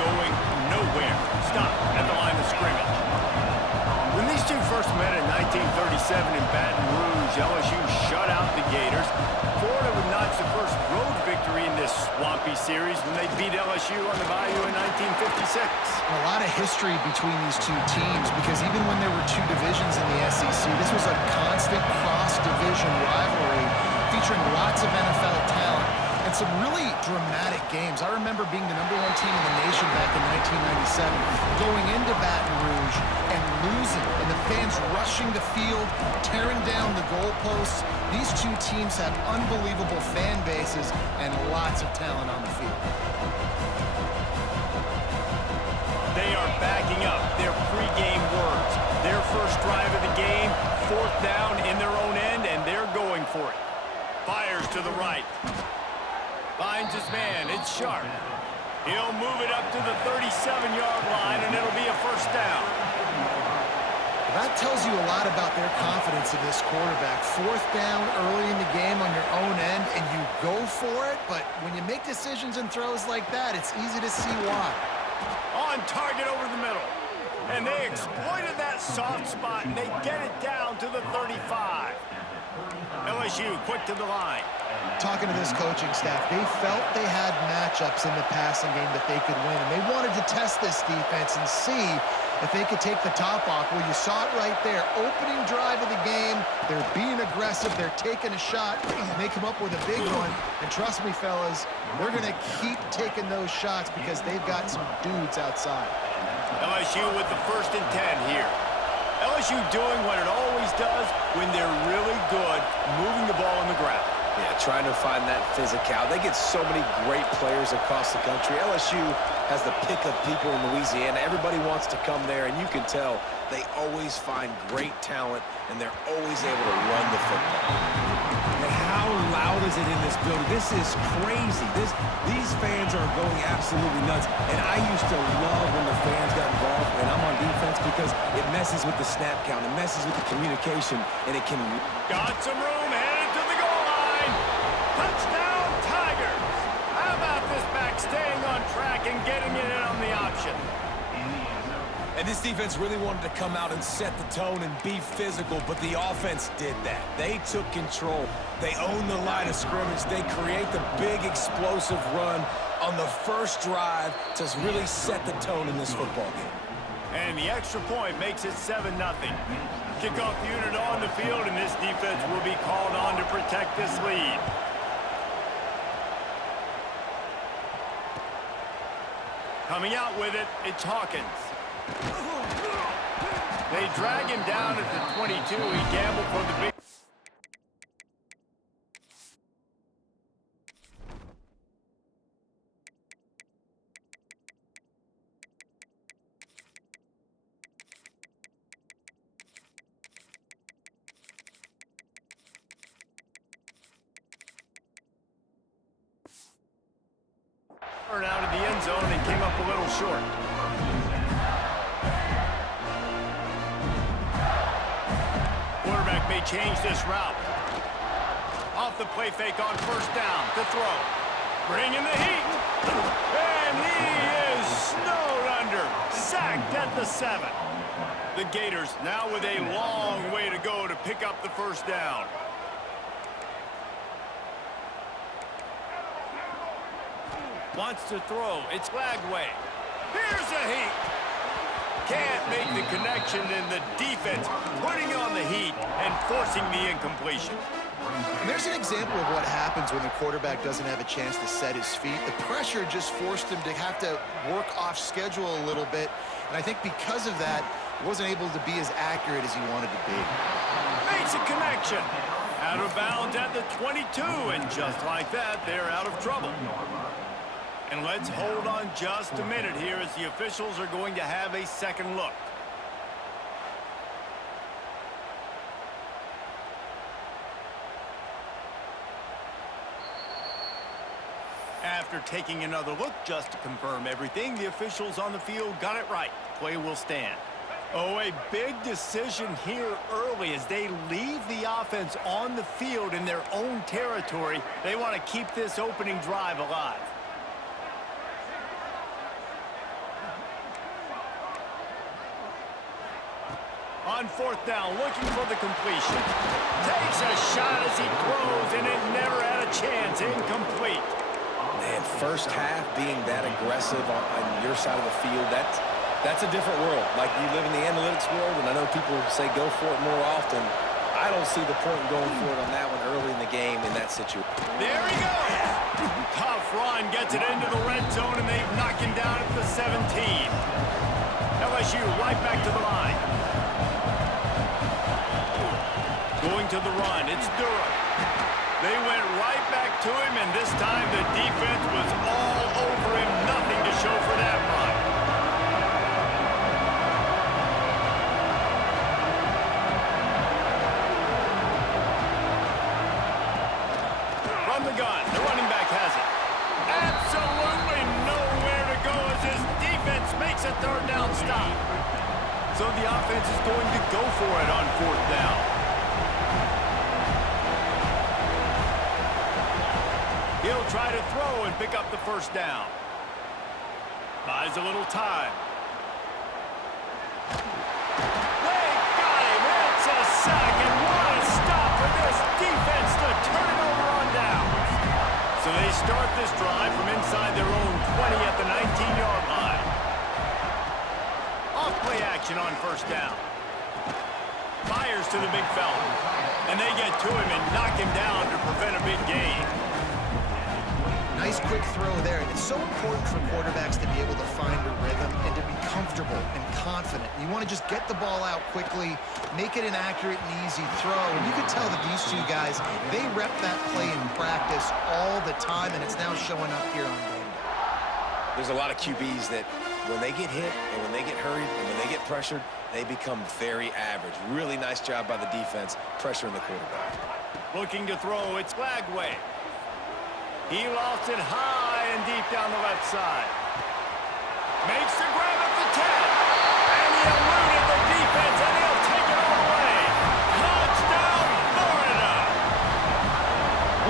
going nowhere. Stop at the line of scrimmage. When these two first met in 1937 in Baton Rouge, LSU shut out the Gators. Florida would notch the first road victory in this swampy series when they beat LSU on the Bayou in 1956. A lot of history between these two teams because even when there were two divisions in the SEC, this was a constant cross-division rivalry featuring lots of NFL talent and some really dramatic games. I remember being the #1 team in the nation back in 1997, going into Baton Rouge and losing, and the fans rushing the field, tearing down the goalposts. These two teams have unbelievable fan bases and lots of talent on the field. They are backing up their pregame words. Their first drive of the game, 4th down in their own end, and they're going for it. Fires to the right. Finds his man. It's Sharp. He'll move it up to the 37-yard line, and it'll be a first down. That tells you a lot about their confidence in this quarterback. 4th down early in the game on your own end, and you go for it, but when you make decisions and throws like that, it's easy to see why. On target over the middle. And they exploited that soft spot, and they get it down to the 35. LSU quick to the line. Talking to this coaching staff, they felt they had matchups in the passing game that they could win, and they wanted to test this defense and see if they could take the top off. Well, you saw it right there. Opening drive of the game, they're being aggressive, they're taking a shot, and they come up with a big one. And trust me, fellas, they're going to keep taking those shots because they've got some dudes outside. LSU with the 1st and 10 here. LSU doing what it always does when they're really good, moving the ball on the ground. Yeah, trying to find that physical. They get so many great players across the country. LSU has the pick of people in Louisiana. Everybody wants to come there, and you can tell they always find great talent, and they're always able to run the football. And how loud is it in this building? This is crazy. These fans are going absolutely nuts. And I used to love when the fans got involved, and I'm on defense because it messes with the snap count. It messes with the communication, and it can... Got some room, headed to the goal line. Touchdown, Tigers. How about this back staying on track and getting it in on the option? And this defense really wanted to come out and set the tone and be physical, but the offense did that. They took control. They owned the line of scrimmage. They create the big explosive run on the first drive to really set the tone in this football game. And the extra point makes it 7-0. Kickoff unit on the field, and this defense will be called on to protect this lead. Coming out with it, it's Hawkins. They drag him down at the 22. He gambled for the big... out of the end zone and came up a little short. Quarterback may change this route. Off the play fake on 1st down to throw. Bringing the heat. And he is snowed under. Sacked at the 7. The Gators now with a long way to go to pick up the 1st down. Wants to throw. It's Flagway. Here's a heat. Can't make the connection, and the defense putting on the heat and forcing the incompletion. And there's an example of what happens when the quarterback doesn't have a chance to set his feet. The pressure just forced him to have to work off schedule a little bit. And I think because of that, he wasn't able to be as accurate as he wanted to be. Makes a connection. Out of bounds at the 22, and just like that, they're out of trouble. And let's hold on just a minute here as the officials are going to have a second look. After taking another look just to confirm everything, the officials on the field got it right. Play will stand. Oh, a big decision here early as they leave the offense on the field in their own territory. They want to keep this opening drive alive. On fourth down, looking for the completion. Takes a shot as he throws, and it never had a chance. Incomplete. Man, first half being that aggressive on your side of the field, that's a different world. Like, you live in the analytics world, and I know people say go for it more often. I don't see the point in going for it on that one early in the game in that situation. There he goes. Tough run, gets it into the red zone, and they knock him down at the 17. LSU right back to the line. Going to the run, it's Durham. They went right back to him, and this time the defense was all over him. Nothing to show for that run. From the gun, the running back has it. Absolutely nowhere to go as his defense makes a third down stop. So the offense is going to go for it on fourth down. He'll try to throw and pick up the first down. Buys a little time. They got him. It's a sack, and what a stop for this defense to turn it over on downs. So they start this drive from inside their own 20 at the 19-yard line. Off play action on first down. Fires to the big fella. And they get to him and knock him down to prevent a big gain. Nice quick throw there, and it's so important for quarterbacks to be able to find a rhythm and to be comfortable and confident. You want to just get the ball out quickly, make it an accurate and easy throw, and you can tell that these two guys, they rep that play in practice all the time, and it's now showing up here on game day. There's a lot of QBs that when they get hit and when they get hurried and when they get pressured, they become very average. Really nice job by the defense pressuring the quarterback. Looking to throw, it's Flagway. He lost it high and deep down the left side. Makes the grab at the 10. And he eluded the defense, and he'll take it all the way. Touchdown, Florida!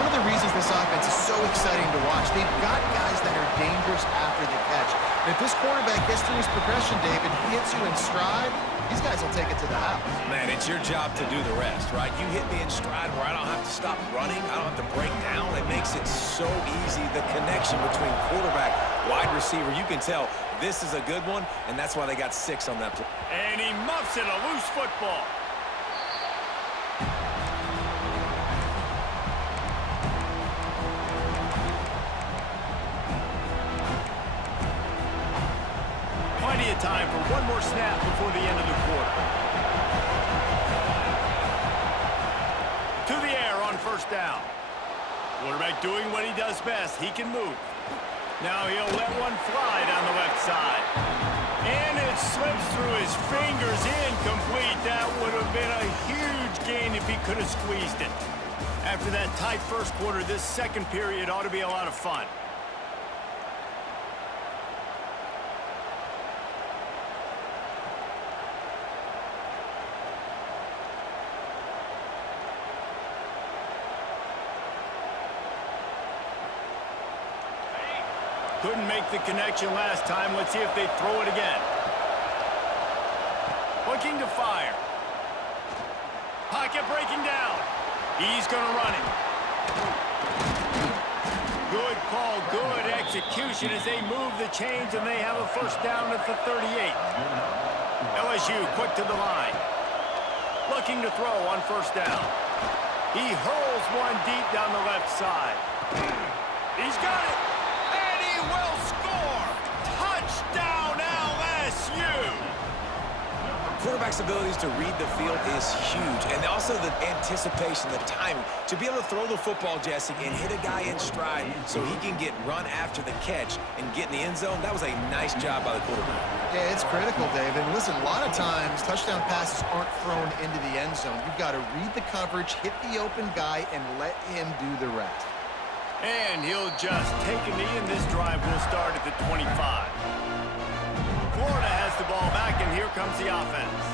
One of the reasons this offense is so exciting to watch, they've got guys that are dangerous after the catch. And if this quarterback gets through his progression, David, he hits you in stride, these guys will take it to the house. Man, it's your job to do the rest, right? You hit me in stride where I don't have to stop running. I don't have to break down. It makes it so easy. The connection between quarterback, wide receiver, you can tell this is a good one, and that's why they got 6 on that play. And he muffs it, a loose football. Plenty of time for one more snap before the end of the quarter. To the air on first down. Quarterback doing what he does best. He can move. Now he'll let one fly down the left side. And it slips through his fingers, incomplete. That would have been a huge gain if he could have squeezed it. After that tight first quarter, this second period ought to be a lot of fun. Couldn't make the connection last time. Let's see if they throw it again. Looking to fire. Pocket breaking down. He's going to run it. Good call, good execution as they move the chains, and they have a first down at the 38. LSU quick to the line. Looking to throw on first down. He hurls one deep down the left side. He's got it. Will score! Touchdown, LSU! Quarterback's abilities to read the field is huge, and also the anticipation, the timing. To be able to throw the football, Jesse, and hit a guy in stride so he can get run after the catch and get in the end zone, that was a nice job by the quarterback. Yeah, it's critical, David. Listen, a lot of times touchdown passes aren't thrown into the end zone. You've got to read the coverage, hit the open guy, and let him do the rest. And he'll just take a knee, and this drive will start at the 25. Florida has the ball back, and here comes the offense.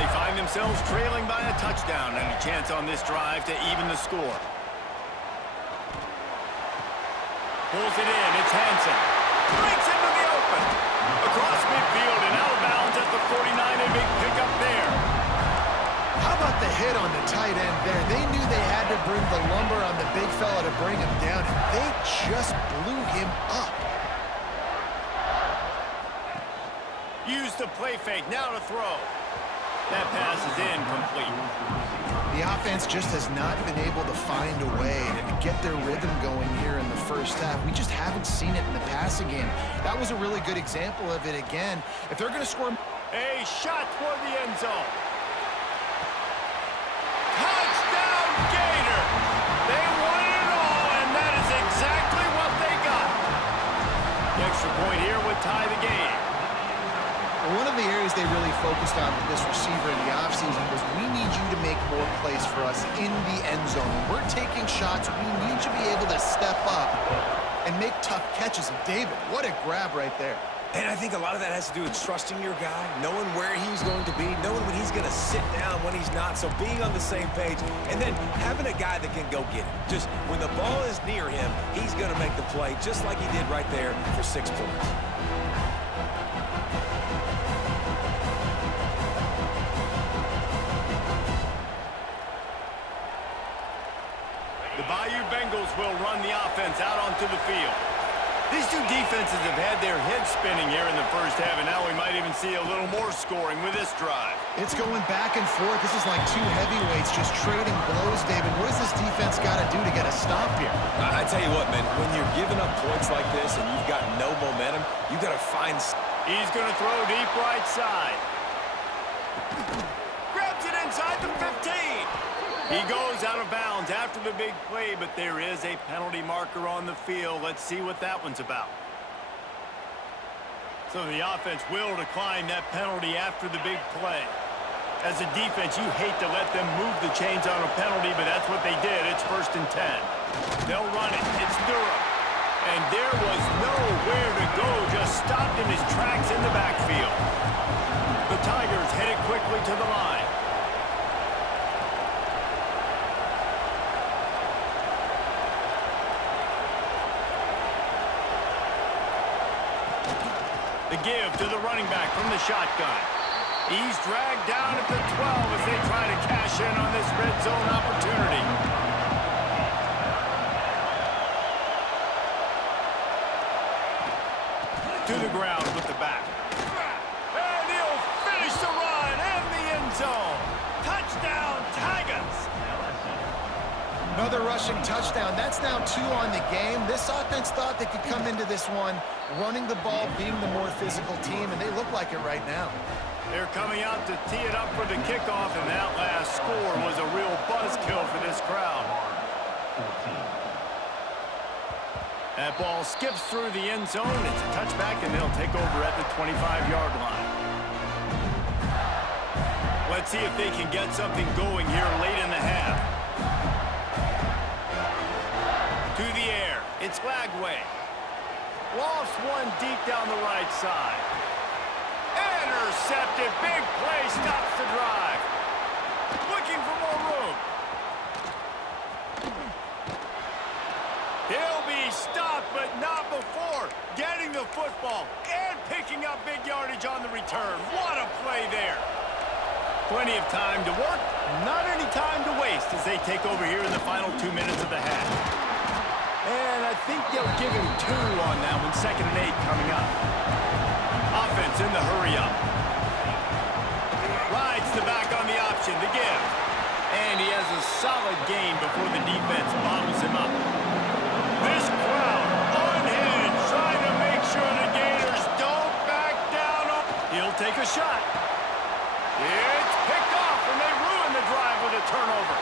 They find themselves trailing by a touchdown and a chance on this drive to even the score. Pulls it in. It's Hansen. Breaks into the open. Across midfield and out of bounds at the 49. A big pickup there. tight end there. They knew they had to bring the lumber on the big fella to bring him down, and they just blew him up. Use the play fake, now to throw. That pass is incomplete. The offense just has not been able to find a way to get their rhythm going here in the first half. We just haven't seen it in the passing game. That was a really good example of it again. If they're going to score... A shot toward the end zone. Touchdown, Gators! They won it all, and that is exactly what they got. The extra point here would tie the game. One of the areas they really focused on with this receiver in the offseason was we need you to make more plays for us in the end zone. When we're taking shots, we need you to be able to step up and make tough catches. And David, what a grab right there. And I think a lot of that has to do with trusting your guy, knowing where he's going to be, knowing when he's going to sit down, when he's not. So being on the same page, and then having a guy that can go get it. Just when the ball is near him, he's going to make the play just like he did right there for 6 points. The Bayou Bengals will run the offense out onto the field. These two defenses have had their heads spinning here in the first half, and now we might even see a little more scoring with this drive. It's going back and forth. This is like two heavyweights just trading blows, David. What does this defense got to do to get a stop here? I tell you what, man, when you're giving up points like this and you've got no momentum, you got to find... He's going to throw deep right side. Grabs it inside the 15. He goes out of bounds after the big play, but there is a penalty marker on the field. Let's see what that one's about. So the offense will decline that penalty after the big play. As a defense, you hate to let them move the chains on a penalty, but that's what they did. It's 1st and 10. They'll run it. It's Durham. And there was nowhere to go, just stopped in his tracks in the backfield. The Tigers headed quickly to the line. The give to the running back from the shotgun. He's dragged down at the 12 as they try to cash in on this red zone opportunity. To the ground with the back. And he'll finish the run in the end zone. Touchdown, Tigers! Another rushing touchdown. That's now 2 on the game. This offense thought they could come into this one running the ball, being the more physical team, and they look like it right now. They're coming out to tee it up for the kickoff, and that last score was a real buzzkill for this crowd. That ball skips through the end zone. It's a touchback, and they'll take over at the 25-yard line. Let's see if they can get something going here late in the half. To the air. It's Lagway. Lofts one deep down the right side. Intercepted. Big play. Stops the drive. Looking for more room. He'll be stopped, but not before getting the football and picking up big yardage on the return. What a play there. Plenty of time to work. Not any time to waste as they take over here in the final 2 minutes of the half. And I think they'll give him 2 on that one. 2nd and 8 coming up. Offense in the hurry up. Rides the back on the option to give. And he has a solid gain before the defense bottles him up. This crowd unhinged, trying to make sure the Gators don't back down. He'll take a shot. It's picked off, and they ruin the drive with a turnover.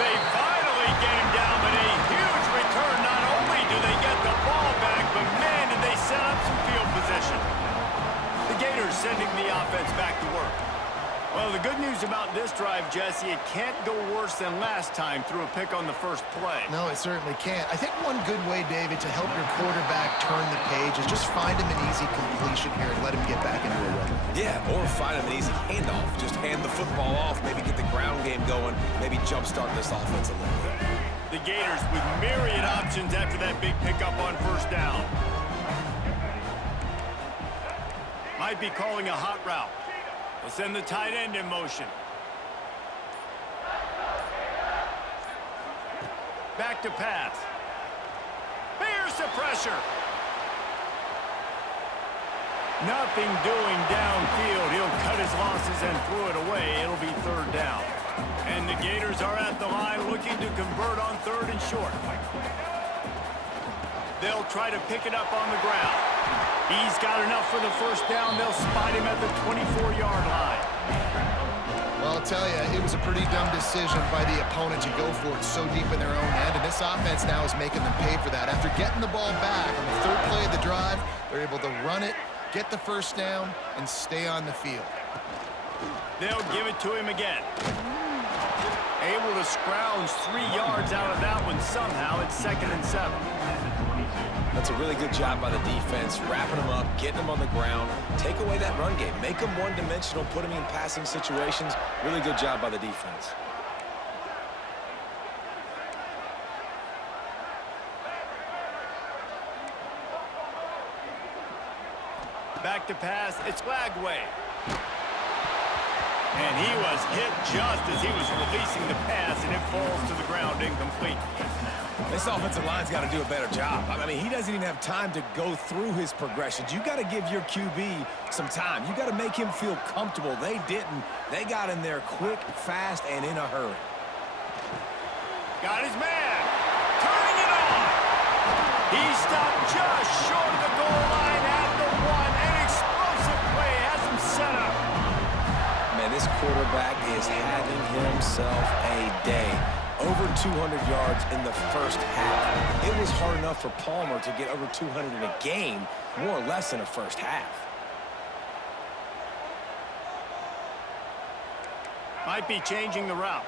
They finally get him down, but a huge return. Not only do they get the ball back, but man, did they set up some field position. The Gators sending the offense back to work. Well, the good news about this drive, Jesse, it can't go worse than last time through a pick on the first play. No, it certainly can't. I think one good way, David, to help your quarterback turn the page is just find him an easy completion here and let him get back into a rhythm. Yeah, or find him an easy handoff. Just hand the football off, maybe get the ground game going, maybe jumpstart this offense a little bit. The Gators with myriad options after that big pickup on 1st down. Might be calling a hot route. We'll send the tight end in motion. Back to pass. Bears the pressure. Nothing doing downfield. He'll cut his losses and throw it away. It'll be third down. And the Gators are at the line looking to convert on third and short. They'll try to pick it up on the ground. He's got enough for the first down. They'll spot him at the 24-yard line. Well, I'll tell you, it was a pretty dumb decision by the opponent to go for it so deep in their own end, and this offense now is making them pay for that. After getting the ball back on the third play of the drive, they're able to run it, get the first down, and stay on the field. They'll give it to him again. Able to scrounge 3 yards out of that one somehow. It's 2nd and 7. That's a really good job by the defense, wrapping them up, getting them on the ground, take away that run game, make them one-dimensional, put them in passing situations. Really good job by the defense. Back to pass, it's Lagway. And he was hit just as he was releasing the pass, and it falls to the ground incomplete. This offensive line's got to do a better job. I mean, he doesn't even have time to go through his progressions. You got to give your QB some time. You got to make him feel comfortable. They didn't. They got in there quick, fast, and in a hurry. Got his man. Turning it on. He stopped just short of the goal line at the 1. An explosive play has him set up. Man, this quarterback is having himself a day. Over 200 yards in the first half. It was hard enough for Palmer to get over 200 in a game, more or less in a first half. Might be changing the route.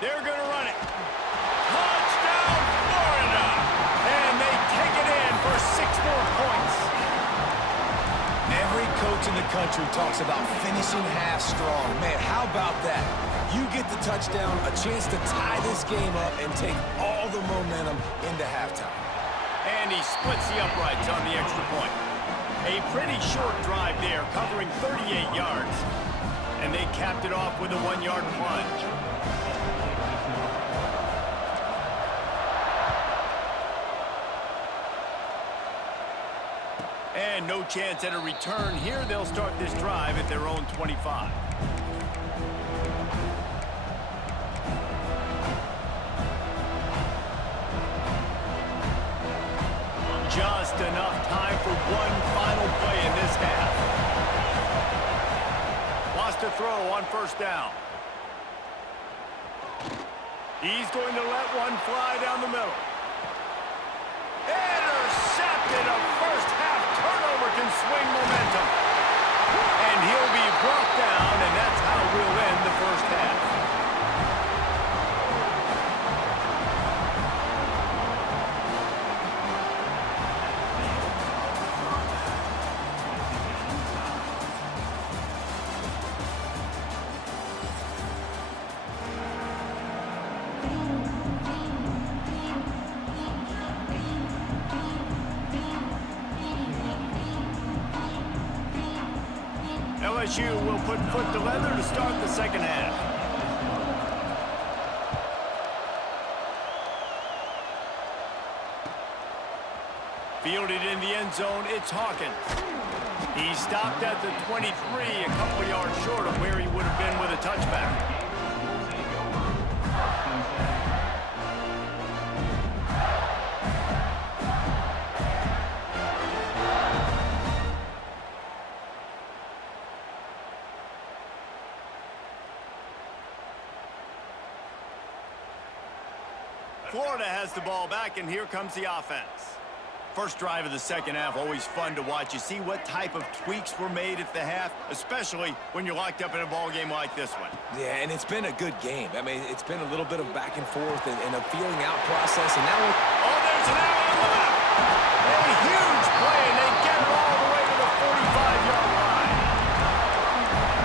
They're going to run it. Touchdown, Florida! And they take it in for 6 more points. Every coach in the country talks about finishing half strong. Man, how about that? You get the touchdown, a chance to tie this game up and take all the momentum into halftime. And he splits the uprights on the extra point. A pretty short drive there, covering 38 yards. And they capped it off with a 1-yard plunge. And no chance at a return here. They'll start this drive at their own 25. Just enough time for one final play in this half. Lost a throw on first down. He's going to let one fly down the middle. Intercepted. A first half turnover can swing momentum. And he'll be brought down, and that's how we'll end the first half. LSU will put foot to leather to start the second half. Fielded in the end zone, it's Hawkins. He stopped at the 23, a couple yards short of where he would have been with a touchback. Florida has the ball back, and here comes the offense. First drive of the second half, always fun to watch. You see what type of tweaks were made at the half, especially when you're locked up in a ball game like this one. Yeah, and it's been a good game. I mean, it's been a little bit of back and forth and a feeling out process, and now we're... Oh, there's an out on the left. A huge play, and they get it all the way to the 45-yard line.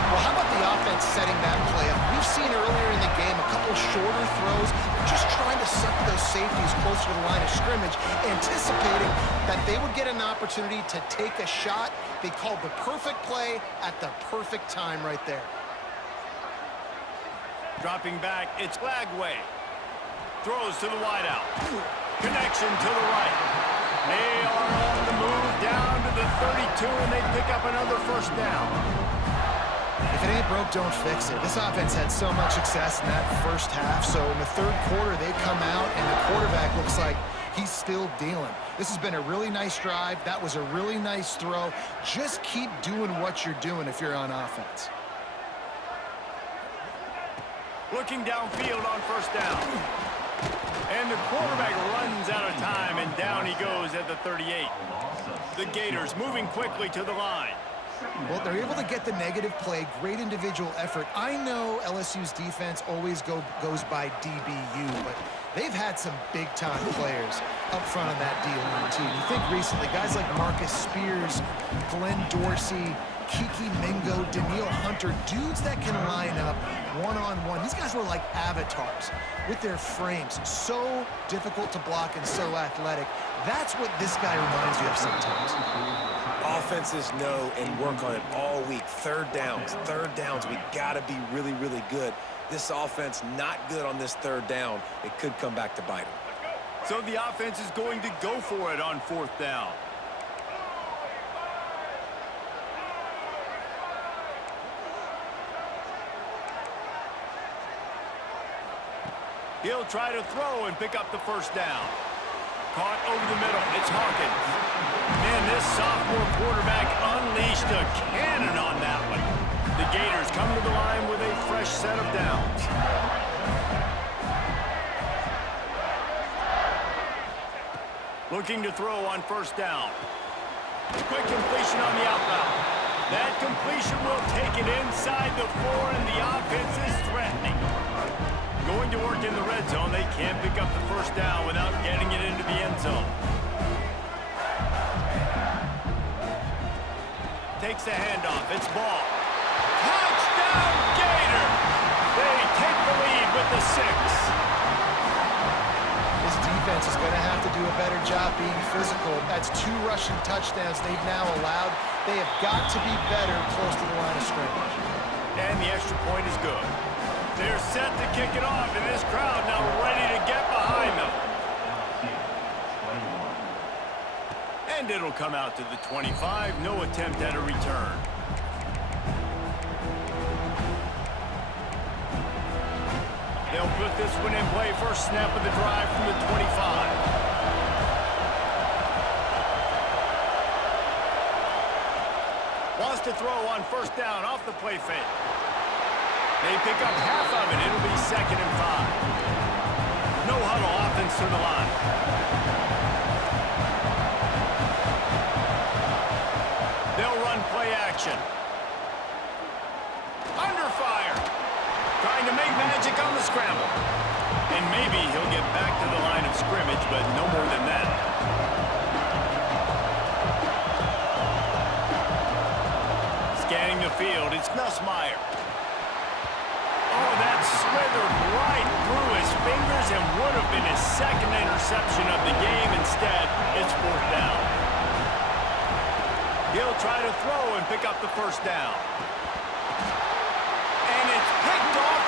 Well, how about the offense setting that play up? We've seen earlier in the game a couple shorter throws. They're just trying to suck those safeties closer to the line of scrimmage, anticipating that they would get an opportunity to take a shot. They called the perfect play at the perfect time right there. Dropping back, it's Lagway. Throws to the wideout. Connection to the right. They are on the move down to the 32, and they pick up another first down. If it ain't broke, don't fix it. This offense had so much success in that first half, so in the third quarter, they come out, and the quarterback looks like he's still dealing. This has been a really nice drive. That was a really nice throw. Just keep doing what you're doing if you're on offense. Looking downfield on first down. And the quarterback runs out of time, and down he goes at the 38. The Gators moving quickly to the line. Well, they're able to get the negative play, great individual effort. I know LSU's defense always goes by DBU, but they've had some big-time players up front on that D-line, too. You think recently, guys like Marcus Spears, Glenn Dorsey, Kiki Mingo, Daniil Hunter, dudes that can line up one-on-one. These guys were like avatars with their frames. So difficult to block and so athletic. That's what this guy reminds you of sometimes. Offenses know and work on it all week. Third downs. We got to be really, really good. This offense not good on this third down. It could come back to bite them. So the offense is going to go for it on fourth down. He'll try to throw and pick up the first down. Caught over the middle. It's Hawkins. Man, this sophomore quarterback unleashed a cannon on that one. The Gators come to the line with a fresh set of downs. Looking to throw on first down. Quick completion on the out route. That completion will take it inside the 4, and the offense is threatening. Going to work in the red zone. They can't pick up the first down without getting it into the end zone. Takes the handoff. It's ball. Touchdown, Gators! They take the lead with the 6. This defense is going to have to do a better job being physical. That's 2 rushing touchdowns they've now allowed. They have got to be better close to the line of scrimmage. And the extra point is good. They're set to kick it off, and this crowd now ready to get behind them. And it'll come out to the 25. No attempt at a return. They'll put this one in play. First snap of the drive from the 25. Wants to throw on first down off the play fake. They pick up half of it. It'll be 2nd and 5. No huddle offense to the line. They'll run play action. Under fire. Trying to make magic on the scramble. And maybe he'll get back to the line of scrimmage, but no more than that. Scanning the field, it's Nussmeier. Oh, that slithered right through his fingers and would have been his 2nd interception of the game. Instead, it's 4th down. He'll try to throw and pick up the first down. And it's picked off